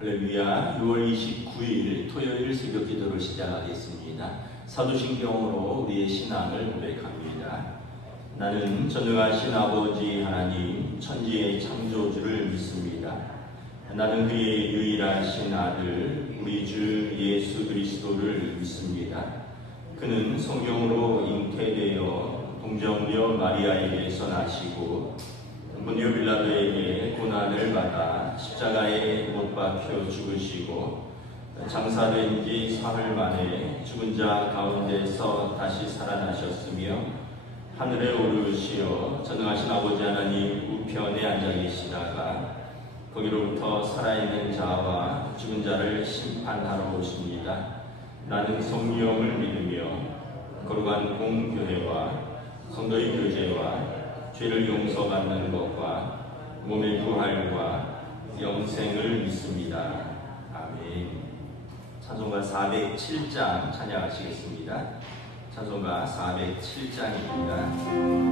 할렐루야. 6월 29일 토요일 새벽 기도를 시작하겠습니다. 사도신경으로 우리의 신앙을 고백합니다. 나는 전능하신 아버지 하나님 천지의 창조주를 믿습니다. 나는 그의 유일하신 아들 우리 주 예수 그리스도를 믿습니다. 그는 성경으로 잉태되어 동정녀 마리아에게서 나시고 본디오 빌라도에게 고난을 받아 십자가에 못 박혀 죽으시고 장사된 지 사흘 만에 죽은 자 가운데서 다시 살아나셨으며 하늘에 오르시어 전능하신 아버지 하나님 우편에 앉아 계시다가 거기로부터 살아있는 자와 죽은 자를 심판하러 오십니다. 나는 성령을 믿으며 거룩한 공교회와 성도의 교제와 죄를 용서받는 것과 몸의 부활과 영생을 믿습니다. 아멘. 찬송가 407장 찬양하시겠습니다. 찬송가 407장입니다.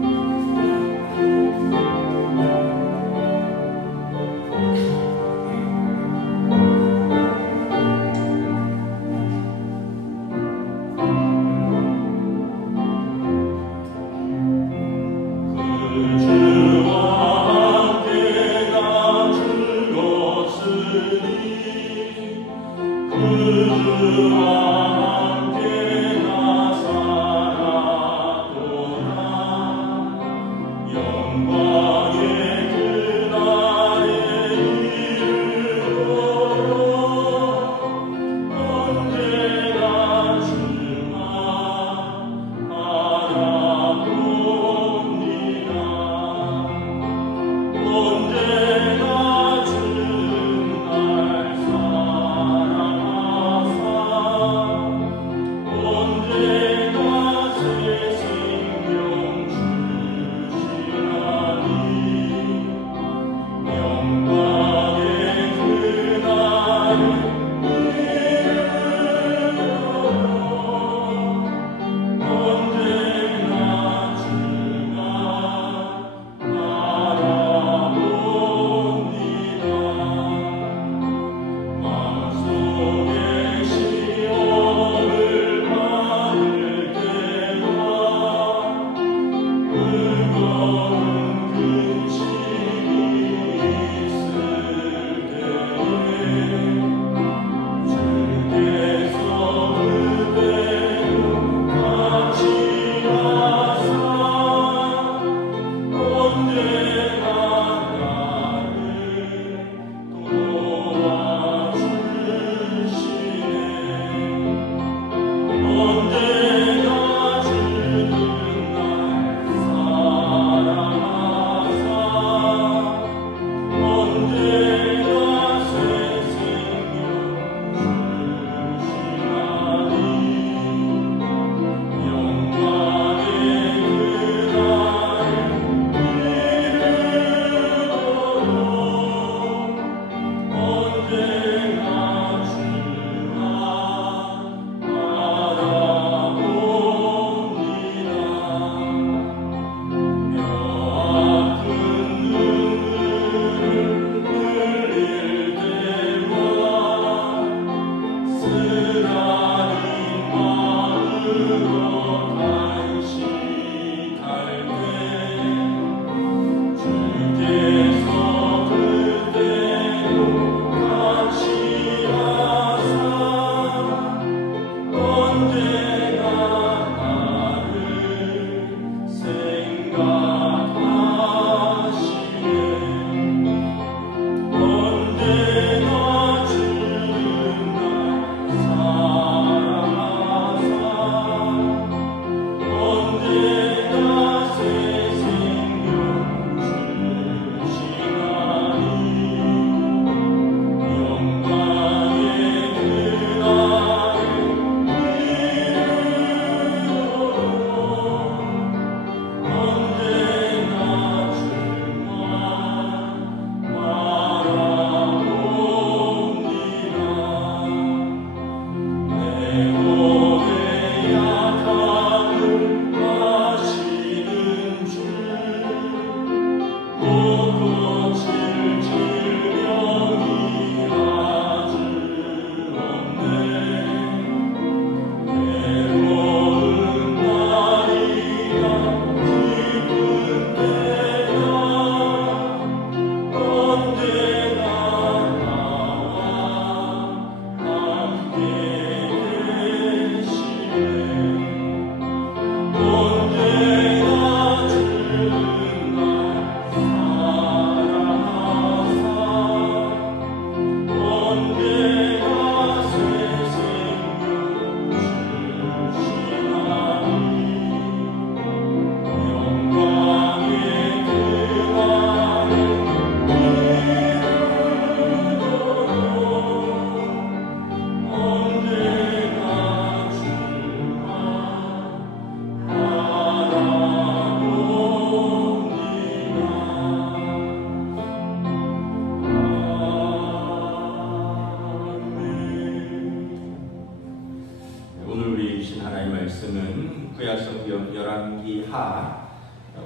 주신 하나님의 말씀은 구약성경 열왕기하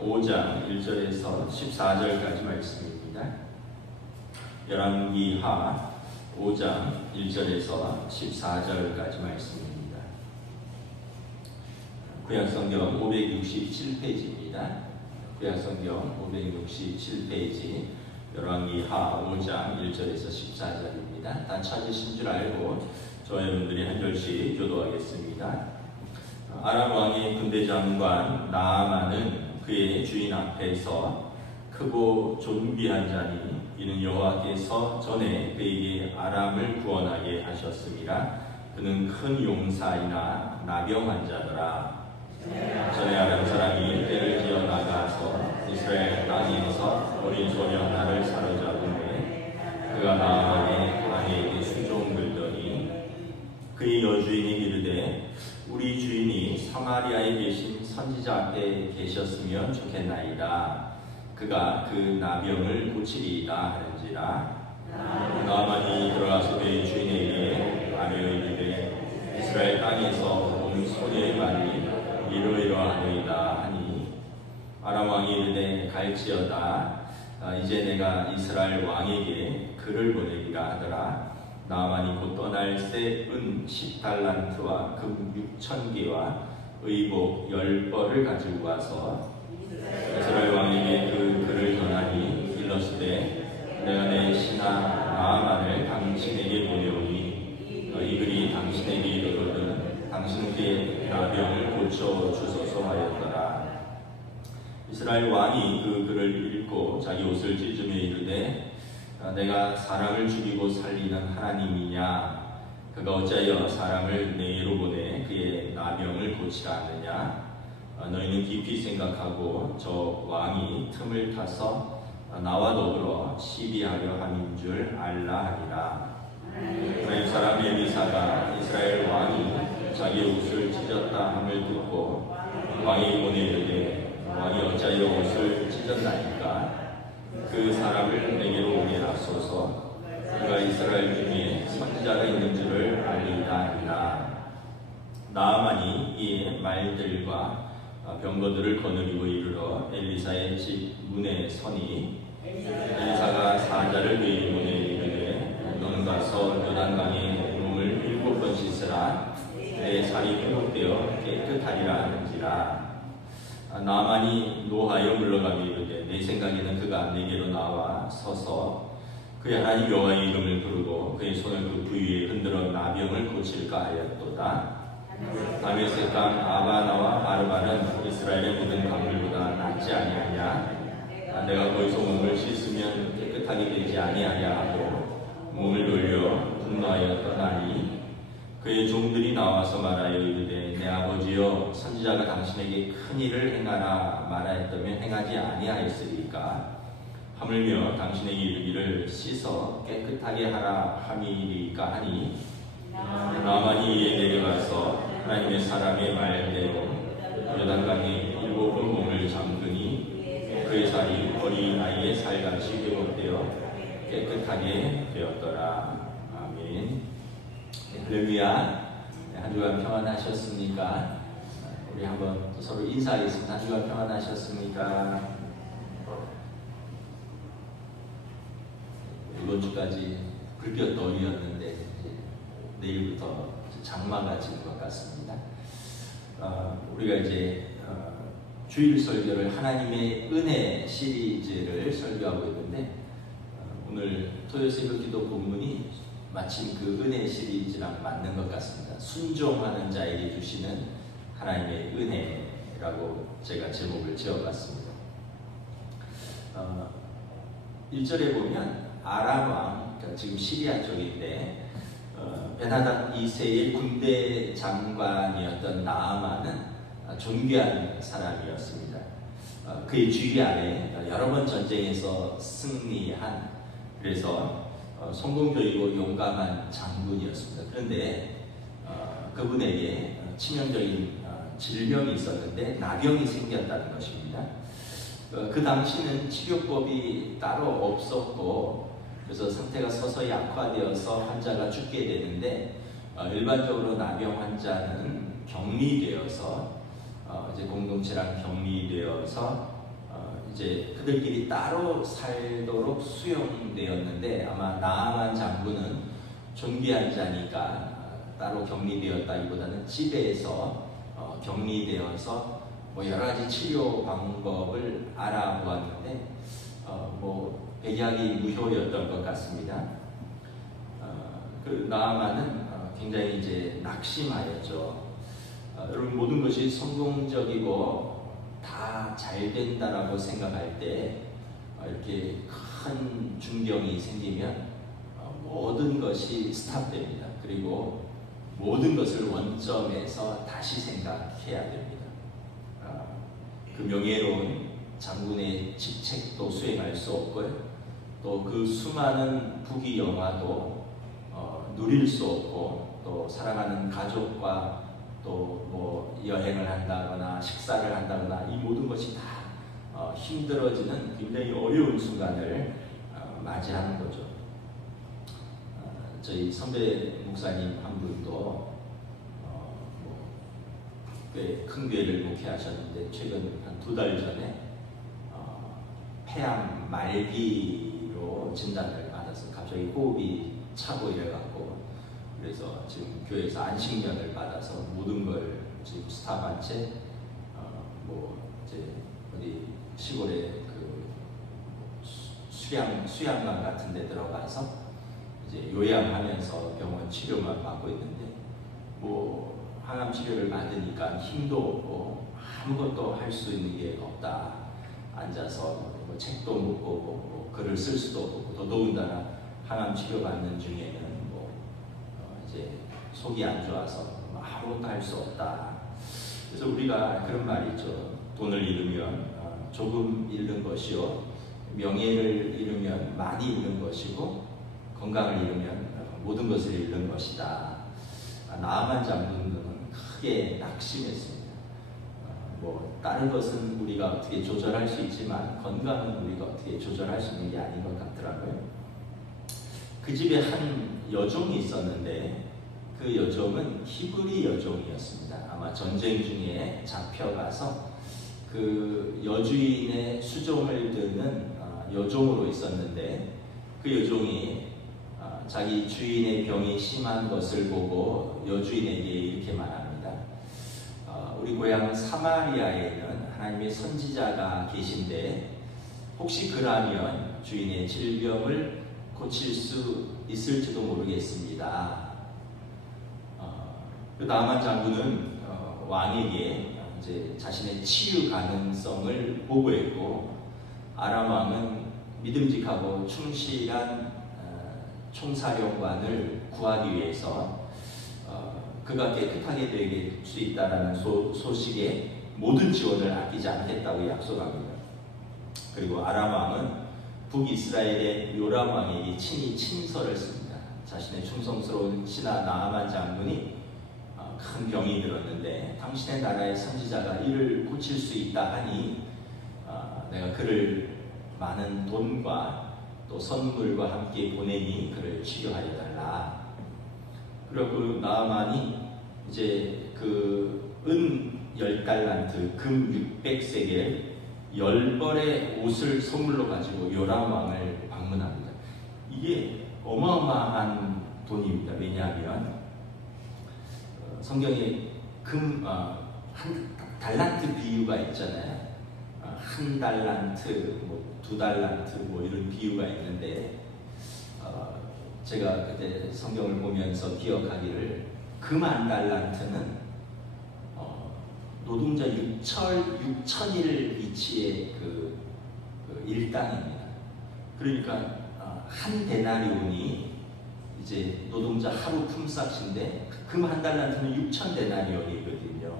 5장 1절에서 14절까지 말씀입니다. 열왕기하 5장 1절에서 14절까지 말씀입니다. 구약성경 567페이지입니다. 구약성경 567페이지 열왕기하 5장 1절에서 14절입니다. 다 찾으신 줄 알고 저와 여러분들이 한 절씩 교도하겠습니다. 아람 왕의 군대 장관 나아만은 그의 주인 앞에서 크고 존귀한 자니 이는 여호와께서 전에 그에게 아람을 구원하게 하셨음이라. 그는 큰 용사이나 나병 환자더라. 전에 아람 사람이 떼를 지어 나가서 이스라엘 땅에서 어린 소녀 하나를 사로잡음에 그가 나아만의 왕에게 수종 들더니 그의 여주인이 이르되 우리 주인이 사마리아에 계신 선지자 앞에 계셨으면 좋겠나이다. 그가 그 나병을 고치리이다 하는지라. 나아만이 들어가서 그의 주인에게 아뢰어 이르되 이스라엘 땅에서 온 소녀의 말이 이러이러하노이다 하니 아람 왕이 이르되 갈지어다. 이제 내가 이스라엘 왕에게 글을 보내리라 하더라. 나아만이 곧 떠날 새 은 10달란트와 금 6,000개와 의복 10벌을 가지고 와서 이스라엘 왕에게 그 글을 전하니 일러스되 내가 내 신하 나아만을 당신에게 보내오니 이 글이 당신에게 이르거든 당신은 그의 나병을 고쳐 주소서 하였더라. 이스라엘 왕이 그 글을 읽고 자기 옷을 찢으며 이르되 내가 사람을 죽이고 살리는 하나님이냐? 그가 어찌하여 사람을 내게로 보내 그의 나병을 고치라 하느냐? 너희는 깊이 생각하고 저 왕이 틈을 타서 나와 더불어 시비하려 함인 줄 알라 하니라. 하나님 사람 엘리사가 이스라엘 왕이 자기 옷을 찢었다 함을 듣고 왕이 보내이르되 왕이 어찌하여 옷을 찢었나이까? 그 사람을 내게로 오게 하소서. 그가 이스라엘 중에 선지자가 있는 줄을 알리이다 하니라. 나아만이 이에 말들과 병거들을 거느리고 이르러 엘리사의 집 문에 서니 엘리사가 사자를 그에게 보내 이르되 너는 가서 요단강에 몸을 7번 씻으라. 내 살이 회복되어 깨끗하리라 하는지라. 나아만이 노하여 물러가며 이르되 내 생각에는 그가 내게로 나와 서서 그의 하나님 여호와의 이름을 부르고 그의 손을 그 부위에 흔들어 나병을 고칠까 하였도다. 다메섹 강 아바나와 아르바는 이스라엘의 모든 강물보다 낫지 아니하냐? 내가 거기서 몸을 씻으면 깨끗하게 되지 아니하냐 하고 몸을 돌려 분노하여 떠나니 그의 종들이 나와서 말하여 이르되 내 아버지여 선지자가 당신에게 큰 일을 행하라 말하였다면 행하지 아니하였으리까? 하물며 당신에게 이르기를 씻어 깨끗하게 하라 함이리까 하니 나아만이 이에 내려가서 하나님의 사람의 말대로 요단강에 7번 몸을 잠그니 그의 살이 어린아이의 살같이 회복되어 깨끗하게 되었더라. 아멘. 할렐루야. 한 주간 평안하셨습니까? 우리 한번 서로 인사하겠습니다. 한 주간 평안하셨습니까? 이번 주까지 불볕더위였는데 내일부터 장마가 지는 것 같습니다. 우리가 이제 주일 설교를 하나님의 은혜 시리즈를 설교하고 있는데 오늘 토요 새벽 기도 본문이 마침 그 은혜 시리즈랑 맞는 것 같습니다. 순종하는 자에게 주시는 하나님의 은혜라고 제가 제목을 지어봤습니다. 1절에 보면 아람 왕, 그러니까 지금 시리아 쪽인데 베나닷 2세의 군대 장관이었던 나아만은 존귀한 사람이었습니다. 그의 주위 아래 여러 번 전쟁에서 승리한, 그래서 성공적이고 용감한 장군이었습니다. 그런데 그분에게 치명적인 질병이 있었는데 나병이 생겼다는 것입니다. 그 당시는 치료법이 따로 없었고 그래서 상태가 서서히 악화되어서 환자가 죽게 되는데 일반적으로 나병 환자는 격리되어서 이제 공동체랑 격리되어서 이제 그들끼리 따로 살도록 수용되었는데, 아마 나아만 장군은 존귀한 자니까 따로 격리되었다기보다는 집에서 격리되어서 뭐 여러 가지 치료 방법을 알아보았는데 뭐 백약이 무효였던 것 같습니다. 그 나아만은 굉장히 이제 낙심하였죠. 여러분, 모든 것이 성공적이고 다 잘 된다라고 생각할 때 이렇게 큰 중병이 생기면 모든 것이 스탑됩니다. 그리고 모든 것을 원점에서 다시 생각해야 됩니다. 그 명예로운 장군의 직책도 수행할 수 없고요. 또 그 수많은 부귀 영화도 누릴 수 없고, 또 사랑하는 가족과 또 뭐 여행을 한다거나 식사를 한다거나 이 모든 것이 다 힘들어지는 굉장히 어려운 순간을 맞이하는 거죠. 저희 선배 목사님 한 분도 꽤 큰 교회를 목회하셨는데 최근 한 2달 전에 폐암 말기로 진단을 받아서 갑자기 호흡이 차고 이래갖고, 그래서 지금 교회에서 안식년을 받아서 모든 걸 지금 스탑한 채 뭐 이제 어디 시골에 그 수양관 같은 데 들어가서 이제 요양하면서 병원 치료만 받고 있는데, 뭐 항암 치료를 받으니까 힘도 없고 아무것도 할 수 있는 게 없다. 앉아서 뭐 책도 못 보고 뭐 글을 쓸 수도 없고, 더더군다나 항암 치료 받는 중에는 뭐 이제 속이 안 좋아서 아무것도 할 수 없다. 그래서 우리가 그런 말이 있죠. 돈을 잃으면 조금 잃는 것이요, 명예를 잃으면 많이 잃는 것이고, 건강을 잃으면 모든 것을 잃는 것이다. 나아만 장군은 크게 낙심했습니다. 뭐 다른 것은 우리가 어떻게 조절할 수 있지만 건강은 우리가 어떻게 조절할 수 있는 게 아닌 것 같더라고요. 그 집에 한 여종이 있었는데 그 여종은 히브리 여종이었습니다. 아마 전쟁 중에 잡혀가서 그 여주인의 수종을 드는 여종으로 있었는데, 그 여종이 자기 주인의 병이 심한 것을 보고 여주인에게 이렇게 말합니다. 우리 고향 사마리아에는 하나님의 선지자가 계신데 혹시 그라면 주인의 질병을 고칠 수 있을지도 모르겠습니다. 나아만 장군은 왕에게 이제 자신의 치유 가능성을 보고했고, 아람 왕은 믿음직하고 충실한 총사령관을 구하기 위해서 그가 깨끗하게 될 수 있다는 소식에 모든 지원을 아끼지 않겠다고 약속합니다. 그리고 아람 왕은 북이스라엘의 요람 왕에게 친히 친서를 씁니다. 자신의 충성스러운 신하 나아만 장군이 큰 병이 들었는데 당신의 나라의 선지자가 이를 고칠 수 있다 하니 내가 그를 많은 돈과 또 선물과 함께 보내니 그를 치료하여 달라. 그리고 나아만이 이제 그 은 10달란트, 금 600세겔 10벌의 옷을 선물로 가지고 요람 왕을 방문합니다. 이게 어마어마한 돈입니다. 왜냐하면 성경에 한 달란트 비유가 있잖아요. 한 달란트, 뭐 2달란트 뭐 이런 비유가 있는데 제가 그때 성경을 보면서 기억하기를 금 한 달란트는 노동자 6천일 이치의 그 일당입니다. 그러니까 한 데나리온이 이제 노동자 하루 품삯인데 금 한 달란트는 6천 데나리온이거든요.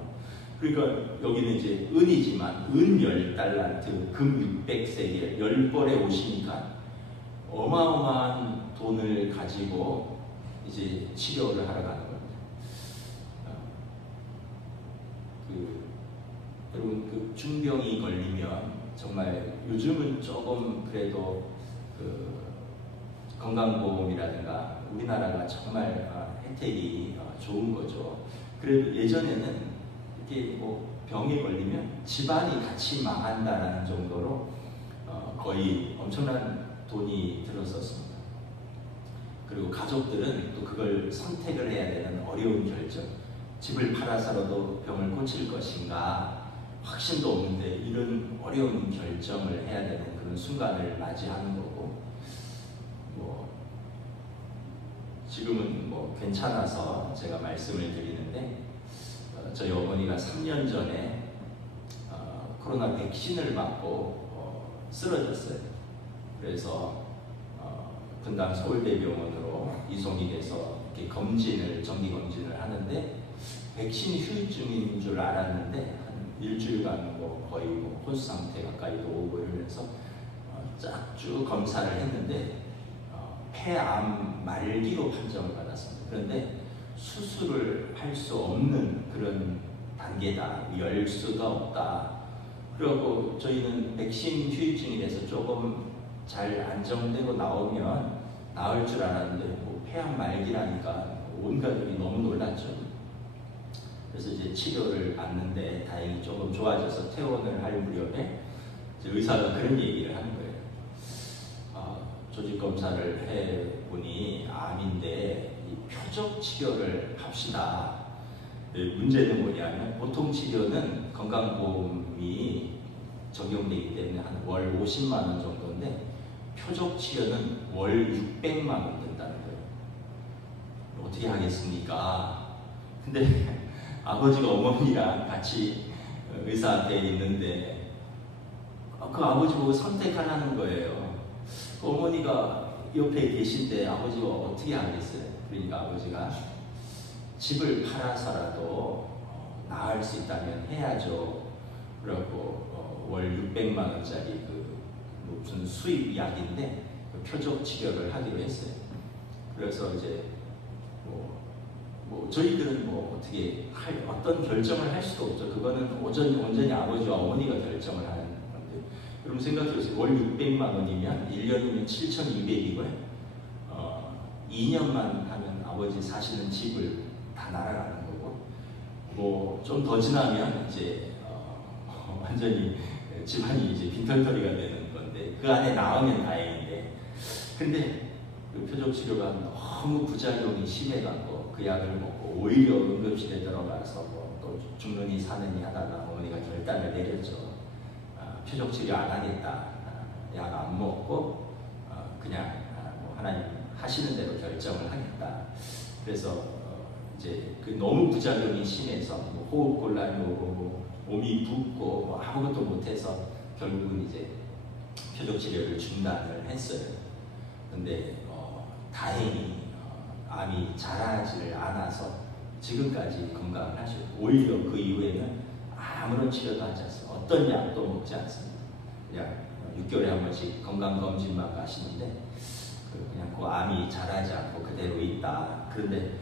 그러니까 여기는 이제 은이지만 은 10달란트, 금 600세겔, 10벌에 오시니까 어마어마한 돈을 가지고 이제 치료를 하러 가는 겁니다. 여러분, 그 중병이 걸리면 정말 요즘은 조금 그래도 그 건강보험이라든가 우리나라가 정말 혜택이 좋은 거죠. 그래도 예전에는 이렇게 뭐 병에 걸리면 집안이 같이 망한다라는 정도로 거의 엄청난 돈이 들었었습니다. 그리고 가족들은 또 그걸 선택을 해야 되는 어려운 결정, 집을 팔아서라도 병을 고칠 것인가, 확신도 없는데 이런 어려운 결정을 해야 되는 그런 순간을 맞이하는 거고, 뭐 지금은 뭐 괜찮아서 제가 말씀을 드리는데, 저희 어머니가 3년 전에 코로나 백신을 맞고 쓰러졌어요. 그래서 분당 서울대병원으로 이송이 돼서 이렇게 정기 검진을 하는데, 백신 후유증인 줄 알았는데 한 일주일간 뭐 거의 뭐 혼수 상태 가까이도 오고 이러면서 쭉 검사를 했는데 폐암 말기로 판정을 받았습니다. 그런데 수술을 할 수 없는 그런 단계다, 열 수가 없다. 그리고 저희는 백신 후유증이 돼서 조금 잘 안정되고 나오면 나을 줄 알았는데 뭐 폐암 말기라니까 온 가족이 너무 놀랐죠. 그래서 이제 치료를 받는데 다행히 조금 좋아져서 퇴원을 할 무렵에 의사가 그런 얘기를 하는 거예요. 조직 검사를 해보니 암인데 이 표적 치료를 합시다. 문제는 뭐냐면 보통 치료는 건강보험이 적용되기 때문에 한 월 50만 원 정도인데 표적 치료는 월 600만 원 든다는 거예요. 어떻게 하겠습니까? 근데 아버지가 어머니랑 같이 의사한테 있는데 그 아버지 보고 선택하라는 거예요. 그 어머니가 옆에 계신데 아버지가 어떻게 하겠어요? 그러니까 아버지가 집을 팔아서라도 나을 수 있다면 해야죠. 그리고 월 600만 원짜리 그 무슨 수입 약인데 그 표적 치료를 하기로 했어요. 그래서 이제 뭐 저희들은 뭐 어떻게 어떤 결정을 할 수도 없죠. 그거는 온전히 아버지와 어머니가 결정을 하는 건데, 여러분 생각해보세요. 월 600만 원이면 1년이면 7,200이고요. 2년만 하면 아버지 사시는 집을 다 날아가는 거고, 뭐 좀 더 지나면 이제 완전히 집안이 이제 빈털터리가 되는 건데, 그 안에 나오면 다행인데, 근데 그 표적 치료가 너무 부작용이 심해갖고 그 약을 먹고 오히려 응급실에 들어가서 뭐 또 죽느니 사느니 하다가 어머니가 결단을 내렸죠. 표적 치료 안 하겠다. 약 안 먹고 그냥 뭐 하나님 하시는 대로 결정을 하겠다. 그래서 이제 그 너무 부작용이 심해서 뭐 호흡 곤란이 오고 뭐 몸이 붓고 뭐 아무것도 못해서 결국은 이제 표적 치료를 중단을 했어요. 근데 다행히 암이 자라지를 않아서 지금까지 건강을 하시고, 오히려 그 이후에는 아무런 치료도 하지 않습니다. 어떤 약도 먹지 않습니다. 그냥 6개월에 한 번씩 건강검진만 가시는데 그냥 그 암이 자라지 않고 그대로 있다. 그런데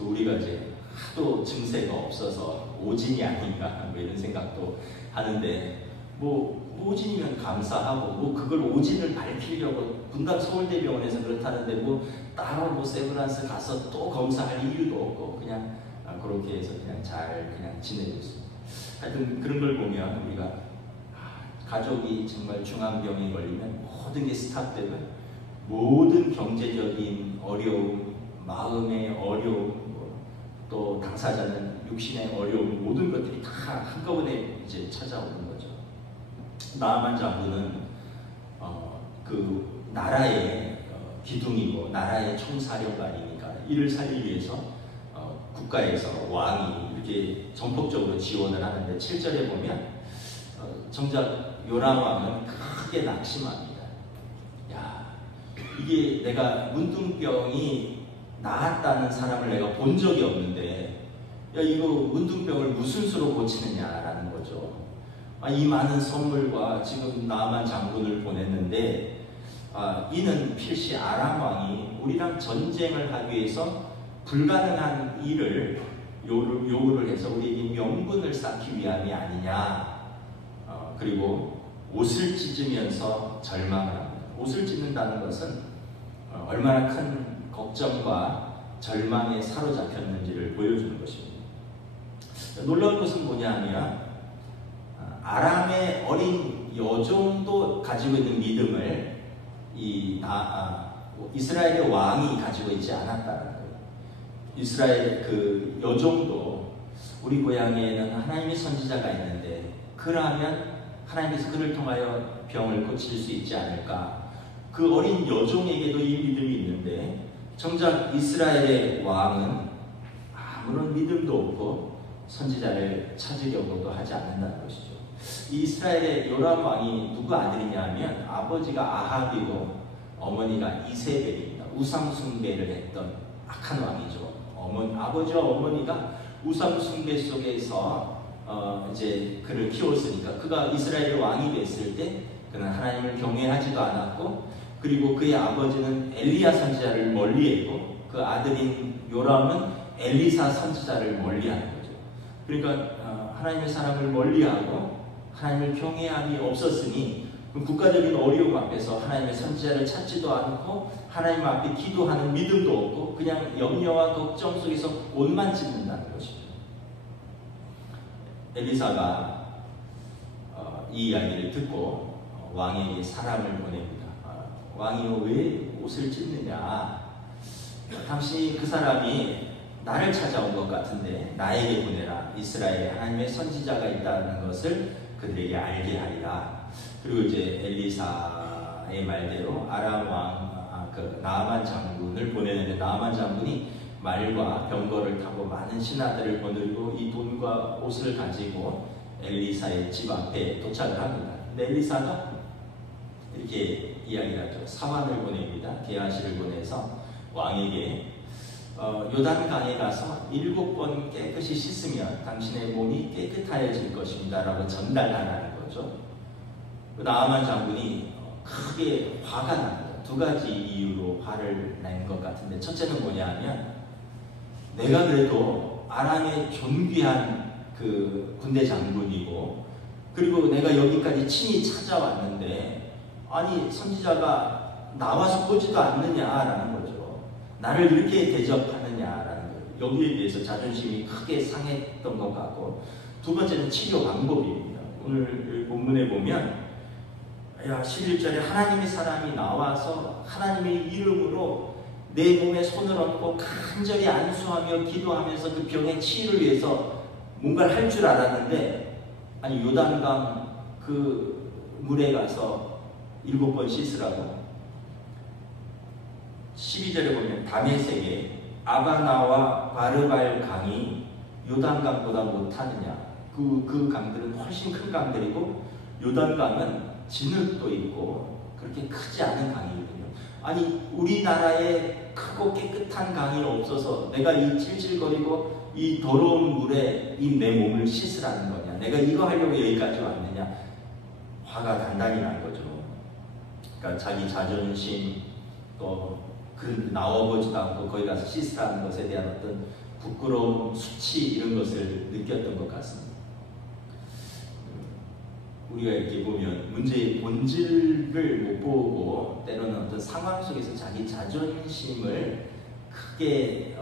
우리가 이제 하도 증세가 없어서 오진이 아닌가 뭐 이런 생각도 하는데, 뭐 오진이면 감사하고 뭐 그걸 오진을 밝히려고 분당 서울대병원에서 그렇다는데 뭐 따로 뭐 세브란스 가서 또 검사할 이유도 없고 그냥 그렇게 해서 그냥 잘 지내고 있습니다. 하여튼 그런 걸 보면 우리가 가족이 정말 중환병에 걸리면 모든 게 스탑되면 모든 경제적인 어려움, 마음의 어려움, 또 당사자는 육신의 어려움, 모든 것들이 다 한꺼번에 이제 찾아오는 거죠. 나아만 장군은 그 나라의 기둥이고 나라의 총사령관이니까 이를 살리기 위해서 국가에서 왕이 이렇게 전폭적으로 지원을 하는데 7절에 보면 정작 요람 왕은 크게 낙심합니다. 야, 이게 내가 문둥병이 나았다는 사람을 내가 본 적이 없는데, 야 이거 문둥병을 무슨 수로 고치느냐라는 거죠. 이 많은 선물과 지금 나아만 장군을 보냈는데 이는 필시 아람 왕이 우리랑 전쟁을 하기 위해서 불가능한 일을 요구를 해서 우리에게 명분을 쌓기 위함이 아니냐. 그리고 옷을 찢으면서 절망을 합니다. 옷을 찢는다는 것은 얼마나 큰 걱정과 절망에 사로잡혔는지를 보여주는 것입니다. 놀라운 것은 뭐냐면 아람의 어린 여종도 가지고 있는 믿음을 이스라엘의 왕이 가지고 있지 않았다는 거예요. 이스라엘 그 여종도 우리 고향에는 하나님의 선지자가 있는데 그러면 하나님께서 그를 통하여 병을 고칠 수 있지 않을까. 그 어린 여종에게도 이 믿음이 있는데 정작 이스라엘의 왕은 아무런 믿음도 없고 선지자를 찾으려고도 하지 않는다는 것이죠. 이 이스라엘의 요람 왕이 누구 아들이냐면 아버지가 아합이고 어머니가 이세벨입니다. 우상 숭배를 했던 악한 왕이죠. 아버지와 어머니가 우상 숭배 속에서 이제 그를 키웠으니까 그가 이스라엘의 왕이 됐을 때 그는 하나님을 경외하지도 않았고 그리고 그의 아버지는 엘리야 선지자를 멀리했고 그 아들인 요람은 엘리사 선지자를 멀리하는 거죠. 그러니까 하나님의 사람을 멀리하고 하나님을 경외함이 없었으니 국가적인 어려움 앞에서 하나님의 선지자를 찾지도 않고 하나님 앞에 기도하는 믿음도 없고 그냥 염려와 걱정 속에서 옷만 찢는다는 것이죠. 엘리사가 이 이야기를 듣고 왕에게 사람을 보냅니다. 왕이요 왜 옷을 찢느냐? 당신이 그 사람이 나를 찾아온 것 같은데 나에게 보내라. 이스라엘에 하나님의 선지자가 있다는 것을 그들에게 알게 하리라. 그리고 이제 엘리사의 말대로 아람 왕 나아만 장군을 보내는데 나아만 장군이 말과 병거를 타고 많은 신하들을 거느리고 이 돈과 옷을 가지고 엘리사의 집 앞에 도착을 합니다. 근데 엘리사가 이렇게 이야기를 하죠. 사환을 보냅니다. 게하시를 보내서 왕에게 요단강에 가서 7번 깨끗이 씻으면 당신의 몸이 깨끗하여질 것입니다 라고 전달하라는 거죠. 나아만 장군이 크게 화가 납니다. 두 가지 이유로 화를 낸 것 같은데 첫째는 뭐냐면 내가 그래도 아람의 존귀한 그 군대 장군이고 그리고 내가 여기까지 친히 찾아왔는데 아니 선지자가 나와서 보지도 않느냐라는 거죠. 나를 이렇게 대접하느냐라는 거예요. 여기에 대해서 자존심이 크게 상했던 것 같고 두 번째는 치료 방법입니다. 오늘 본문에 보면 11절에 하나님의 사람이 나와서 하나님의 이름으로 내 몸에 손을 얹고 간절히 안수하며 기도하면서 그 병의 치유를 위해서 뭔가를 할 줄 알았는데 아니 요단강 그 물에 가서 7번 씻으라고 12절에 보면 다메섹에 아바나와 바르발 강이 요단강보다 못하느냐. 그 강들은 훨씬 큰 강들이고 요단강은 진흙도 있고 그렇게 크지 않은 강이거든요. 아니 우리나라에 크고 깨끗한 강이 없어서 내가 이 찔찔거리고 이 더러운 물에 이 내 몸을 씻으라는 거냐. 내가 이거 하려고 여기까지 왔느냐. 화가 단단히 난 거죠. 그러니까 자기 자존심 또 나와보지도 않고 거기 가서 씻으라는 것에 대한 어떤 부끄러움, 수치 이런 것을 느꼈던 것 같습니다. 우리가 이렇게 보면 문제의 본질을 못 보고 때로는 어떤 상황 속에서 자기 자존심을 크게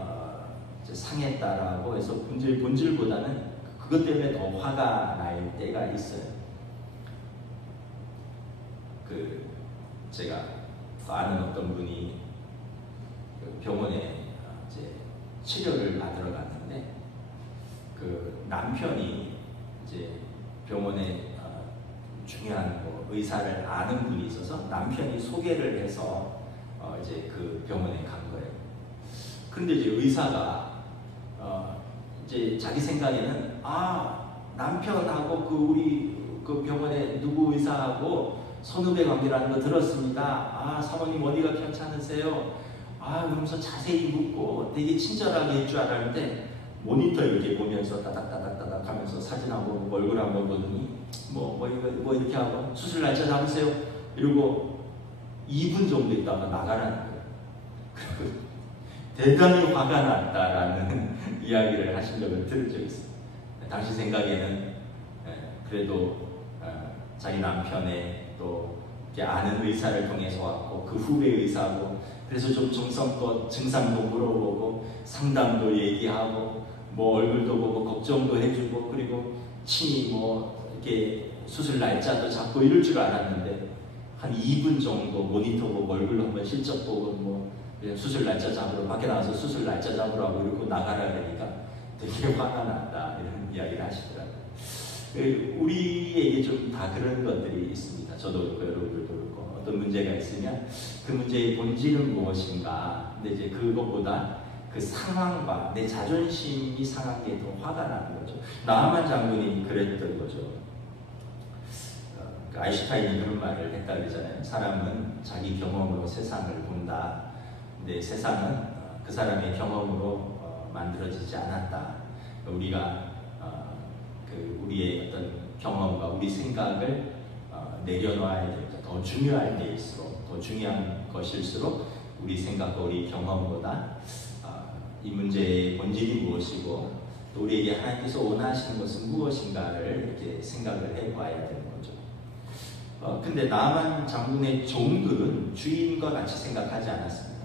상했다라고 해서 문제의 본질보다는 그것 때문에 더 화가 날 때가 있어요. 제가 아는 어떤 분이 병원에 이제 치료를 받으러 갔는데 그 남편이 이제 병원에 중요한 의사를 아는 분이 있어서 남편이 소개를 해서 이제 그 병원에 간 거예요. 그런데 이제 의사가 이제 자기 생각에는 남편하고 우리 그 병원에 누구 의사하고 선후배 관계라는 거 들었습니다. 사모님 어디가 괜찮으세요? 그러면서 자세히 묻고 되게 친절하게 할 줄 알았는데 모니터 이렇게 보면서 따닥따닥따닥 하면서 사진하고 얼굴 한번 보더니 뭐 이렇게 하고 수술 날짜 잡으세요 이러고 2분 정도 있다가 나가라는 거예요. 그리고 대단히 화가 났다라는 이야기를 하신 적을 들은 적이 있어요. 당시 생각에는 그래도 자기 남편의 또 이렇게 아는 의사를 통해서 왔고 그 후배 의사하고 그래서 좀 정성껏 증상도 물어보고 상담도 얘기하고 뭐 얼굴도 보고 걱정도 해주고 그리고 친히 뭐 이렇게 수술 날짜도 잡고 이럴 줄 알았는데 한 2분 정도 모니터 보고 얼굴로 한번 실적 보고 뭐 그냥 수술 날짜 잡으러 밖에 나가서 수술 날짜 잡으라고 이러고 나가라 그러니까 되게 화가 난다 이런 이야기를 하시더라고요. 우리에게 좀 다 그런 것들이 있습니다. 저도 그렇고 여러분들도 그렇고 어떤 문제가 있으면 그 문제의 본질은 무엇인가. 근데 이제 그것보다 그 상황과 내 자존심이 상한 게 더 화가 나는 거죠. 나하만 장군이 그랬던 거죠. 아인슈타인이 그런 말을 했다 그러잖아요. 사람은 자기 경험으로 세상을 본다. 근데 세상은 그 사람의 경험으로 만들어지지 않았다. 우리가 우리의 어떤 경험과 우리 생각을 내려놓아야 됩니다. 더 중요할 때일수록, 더 중요한 것일수록 우리 생각과 우리 경험보다 이 문제의 본질이 무엇이고 또 우리에게 하나님께서 원하시는 것은 무엇인가를 이렇게 생각을 해봐야 되는 거죠. 근데 나만 장군의 종들은 주인과 같이 생각하지 않았습니다.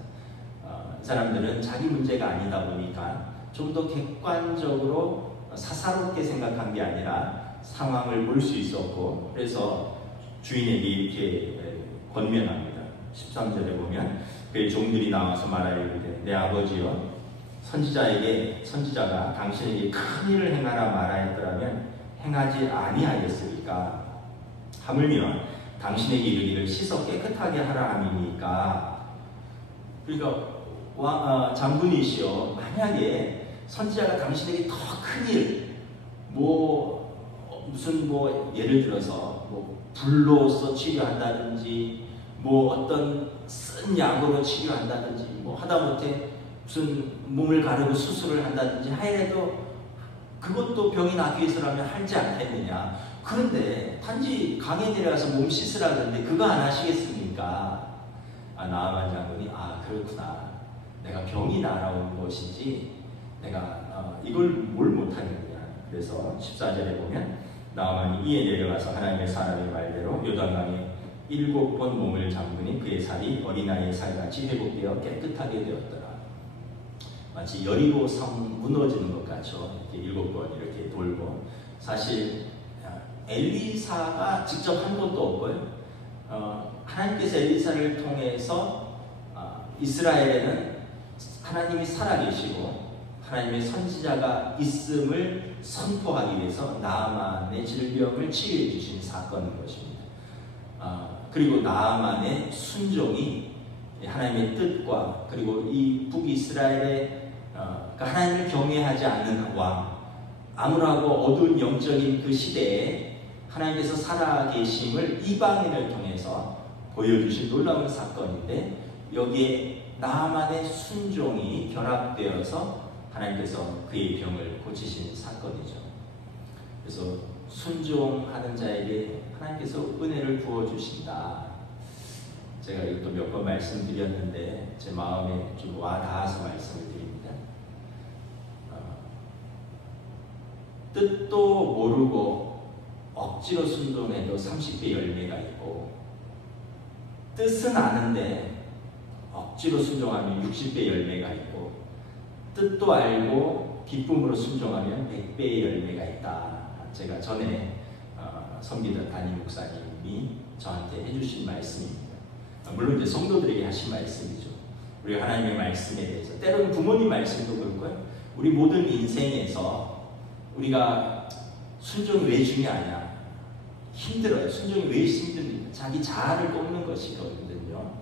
사람들은 자기 문제가 아니다 보니까 좀 더 객관적으로 사사롭게 생각한 게 아니라 상황을 볼 수 있었고 그래서 주인에게 이렇게 권면합니다. 13절에 보면 그의 종들이 나와서 말하이르되 내 아버지여 선지자가 당신에게 큰 일을 행하라 말하였더라면 행하지 아니하였으리까 하물며 당신에게 이르기를 씻어 깨끗하게 하라 함이니까. 그러니까 장군이시여 만약에 선지자가 당신에게 더 큰 일, 무슨 예를 들어서 불로서 치료한다든지 어떤 쓴 약으로 치료한다든지 하다못해 무슨 몸을 가르고 수술을 한다든지 하여래도 그것도 병이 낫기 위해서라면 하지 않겠느냐. 그런데 단지 강에 내려가서 몸 씻으라 그러는데 그거 안 하시겠습니까? 나하만 장군이 그렇구나. 내가 병이 날아온 것이지 내가 이걸 뭘 못하겠느냐. 그래서 14절에 보면 나하만이 이에 내려가서 하나님의 사람의 말대로 요단강에 7번 몸을 잠그니 그의 살이 어린아이의 살같이 회복되어 깨끗하게 되었더라. 마치 여리고 성 무너지는 것 같죠. 이렇게 7번 이렇게 돌고. 사실 엘리사가 직접 한 것도 없고요. 하나님께서 엘리사를 통해서 이스라엘에는 하나님이 살아계시고 하나님의 선지자가 있음을 선포하기 위해서 나하만의 질병을 치유해 주신 사건인 것입니다. 그리고 나하만의 순종이 하나님의 뜻과 그리고 이 북이스라엘의 하나님을 경외하지 않는 왕, 암울하고 어두운 영적인 그 시대에 하나님께서 살아계심을 이방인을 통해서 보여주신 놀라운 사건인데 여기에 나하만의 순종이 결합되어서 하나님께서 그의 병을 고치신 사건이죠. 그래서 순종하는 자에게 하나님께서 은혜를 부어주신다. 제가 이것도 몇 번 말씀드렸는데 제 마음에 좀 와닿아서 말씀을 드립니다. 뜻도 모르고 억지로 순종해도 30배 열매가 있고 뜻은 아는데 억지로 순종하면 60배 열매가 있고 뜻도 알고 기쁨으로 순종하면 100배의 열매가 있다. 제가 전에 섬기던 담임 목사님이 저한테 해주신 말씀입니다. 물론 이제 성도들에게 하신 말씀이죠. 우리가 하나님의 말씀에 대해서 때로는 부모님 말씀도 그렇고요. 우리 모든 인생에서 우리가 순종이 왜 중요하냐? 힘들어요. 순종이 왜 힘듭니까? 자기 자아를 꺾는 것이거든요.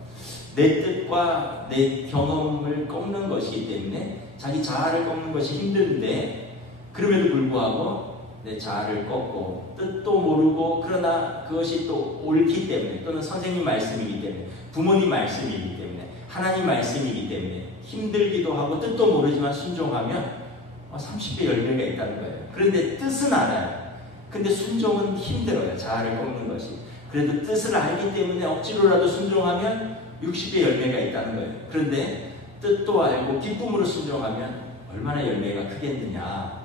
내 뜻과 내 경험을 꺾는 것이기 때문에 자기 자아를 꺾는 것이 힘든데 그럼에도 불구하고 내 자아를 꺾고 뜻도 모르고 그러나 그것이 또 옳기 때문에 또는 선생님 말씀이기 때문에 부모님 말씀이기 때문에 하나님 말씀이기 때문에 힘들기도 하고 뜻도 모르지만 순종하면 30배 열매가 있다는 거예요. 그런데 뜻은 알아요. 근데 순종은 힘들어요. 자아를 꺾는 것이. 그래도 뜻을 알기 때문에 억지로라도 순종하면 60배 열매가 있다는 거예요. 그런데 뜻도 알고 기쁨으로 순종하면 얼마나 열매가 크겠느냐.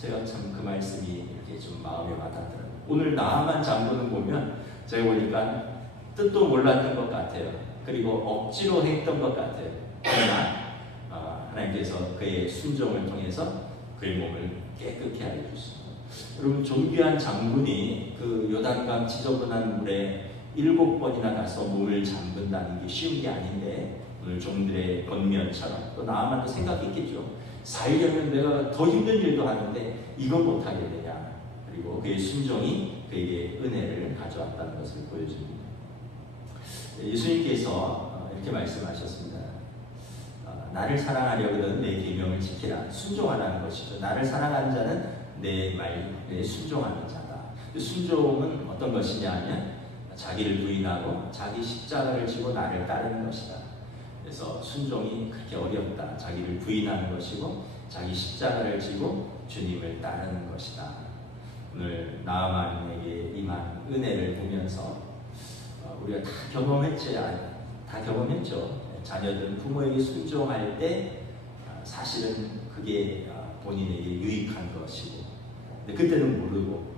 제가 참 그 말씀이 이렇게 좀 마음에 와닿더라고요. 오늘 나하만 장군을 보면 제가 보니까 뜻도 몰랐던 것 같아요. 그리고 억지로 했던 것 같아요. 그러나 하나님께서 그의 순종을 통해서 그의 몸을 깨끗게 하여 주셨습니다. 여러분, 존귀한 장군이 그 요단강 지저분한 물에 7번이나 가서 몸을 잠근다는 게 쉬운 게 아닌데, 오늘 종들의 권면처럼 또 나아만도 생각했겠죠. 살려면 내가 더 힘든 일도 하는데 이건 못하게 되냐. 그리고 그의 순종이 그에게 은혜를 가져왔다는 것을 보여줍니다. 예수님께서 이렇게 말씀하셨습니다. 나를 사랑하려거든 내 계명을 지키라. 순종하라는 것이죠. 나를 사랑하는 자는 내 말에 순종하는 자다. 순종은 어떤 것이냐 하면 자기를 부인하고 자기 십자가를 지고 나를 따르는 것이다. 그래서 순종이 그렇게 어렵다. 자기를 부인하는 것이고 자기 십자가를 지고 주님을 따르는 것이다. 오늘 나아만에게 임한 은혜를 보면서 우리가 다 경험했죠. 자녀들은 부모에게 순종할 때 사실은 그게 본인에게 유익한 것이고, 근데 그때는 모르고,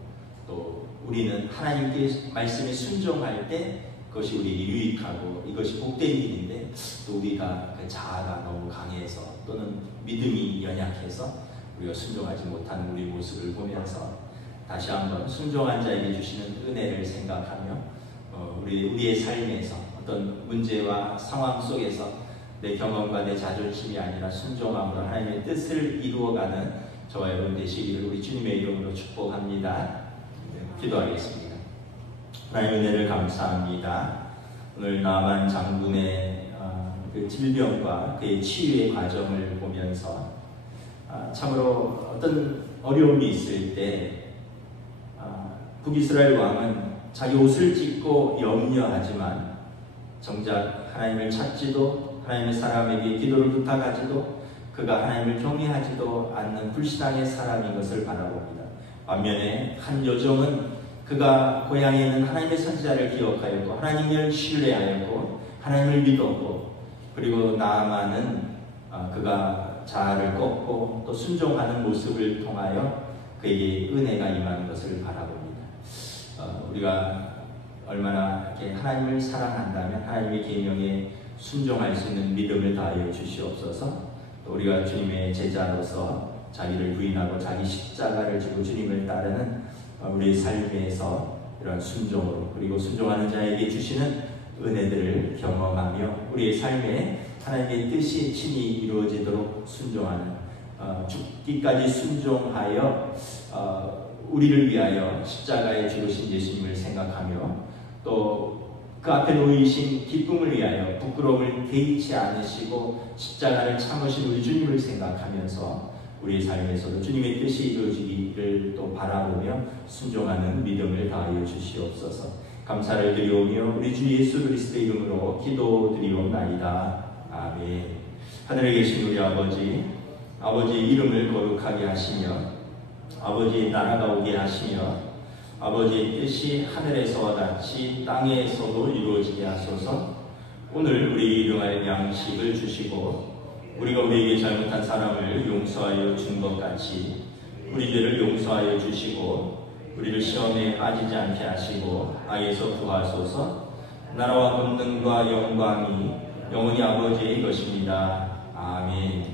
또 우리는 하나님께 말씀에 순종할 때 그것이 우리에게 유익하고 이것이 복된 일인데, 또 우리가 그 자아가 너무 강해서 또는 믿음이 연약해서 우리가 순종하지 못하는 우리 모습을 보면서 다시 한번 순종한 자에게 주시는 은혜를 생각하며 우리의 삶에서 어떤 문제와 상황 속에서 내 경험과 내 자존심이 아니라 순종함으로 하나님의 뜻을 이루어가는 저와 여러분 되시기를 우리 주님의 이름으로 축복합니다. 기도하겠습니다. 하나님의 은혜를 감사합니다. 오늘 나만 장군의 그 질병과 그의 치유의 과정을 보면서 참으로 어떤 어려움이 있을 때 북이스라엘 왕은 자기 옷을 찢고 염려하지만 정작 하나님을 찾지도 하나님의 사람에게 기도를 부탁하지도 그가 하나님을 경외하지도 않는 불신앙의 사람인 것을 바라봅니다. 반면에 한 여종은 그가 고향에 있는 하나님의 선지자를 기억하였고 하나님을 신뢰하였고 하나님을 믿었고, 그리고 나아만은 그가 자아를 꺾고 또 순종하는 모습을 통하여 그에게 은혜가 임하는 것을 바라봅니다. 우리가 얼마나 이렇게 하나님을 사랑한다면 하나님의 계명에 순종할 수 있는 믿음을 다하여 주시옵소서. 또 우리가 주님의 제자로서 자기를 부인하고 자기 십자가를 지고 주님을 따르는 우리의 삶에서 이런 순종으로, 그리고 순종하는 자에게 주시는 은혜들을 경험하며 우리의 삶에 하나님의 뜻이 친히 이루어지도록 순종하는, 죽기까지 순종하여 우리를 위하여 십자가에 죽으신 예수님을 생각하며 또 그 앞에 놓이신 기쁨을 위하여 부끄러움을 개의치 않으시고 십자가를 참으신 우리 주님을 생각하면서 우리의 삶에서도 주님의 뜻이 이루어지기를 또 바라보며 순종하는 믿음을 다하여 주시옵소서. 감사를 드리오며 우리 주 예수 그리스도의 이름으로 기도드리옵나이다. 아멘. 하늘에 계신 우리 아버지의 이름을 거룩하게 하시며 아버지의 나라가 오게 하시며 아버지의 뜻이 하늘에서와 같이 땅에서도 이루어지게 하소서. 오늘 우리 일용할 양식을 주시고 우리가 우리에게 잘못한 사람을 용서하여 준 것 같이 우리 죄를 용서하여 주시고 우리를 시험에 빠지지 않게 하시고 악에서 구하소서. 나라와 권능과 영광이 영원히 아버지의 것입니다. 아멘.